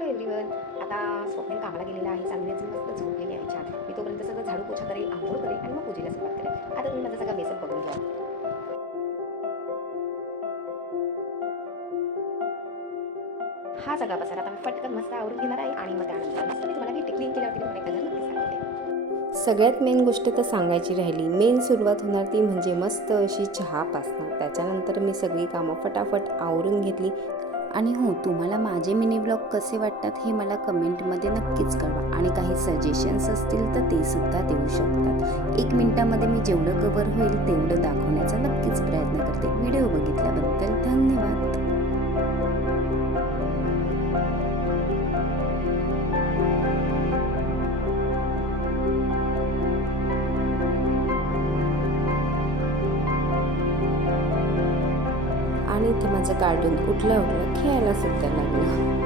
Hello everyone. आता स्वप्नील कामाला गेलेला आहे, चांगली अजून मस्त झोपलेली आहे छान. मी तोपर्यंत सगळं झाडू पोछा करेल, आंघोळ करेल आणि मग पूजेला सुरुवात करेल. आता तुम्ही माझा सगळा बेसन बघून घ्या. हा सगळा पसारा आता मी पटकन मस्त आवरून घेणार आहे आणि मग त्यानंतर मस्त मी तुम्हाला नीट क्लीन केल्यावरती तुम्हाला एकदा घर नक्कीच दाखवते. सगळ्यात मेन गोष्ट तर सांगायची राहिली, मेन सुरुवात होणार ती म्हणजे मस्त अशी चहापासनं. त्याच्यानंतर मी सगळी कामं फटाफट आवरून घेतली. आणि हो, तुम्हाला माझे मिनी ब्लॉग कसे वाटतात हे मला कमेंटमध्ये नक्कीच कळवा आणि काही सजेशन्स असतील तर ते सुद्धा देऊ शकतात. 1 मिनिटामध्ये मी जेवढं कव्हर होईल तेवढं दाखवण्याचा नक्कीच प्रयत्न करते. व्हिडिओ बघितल्याबद्दल धन्यवाद. आणि इथे माझं कार्टून उठल्या खेळायला सुद्धा लागलं.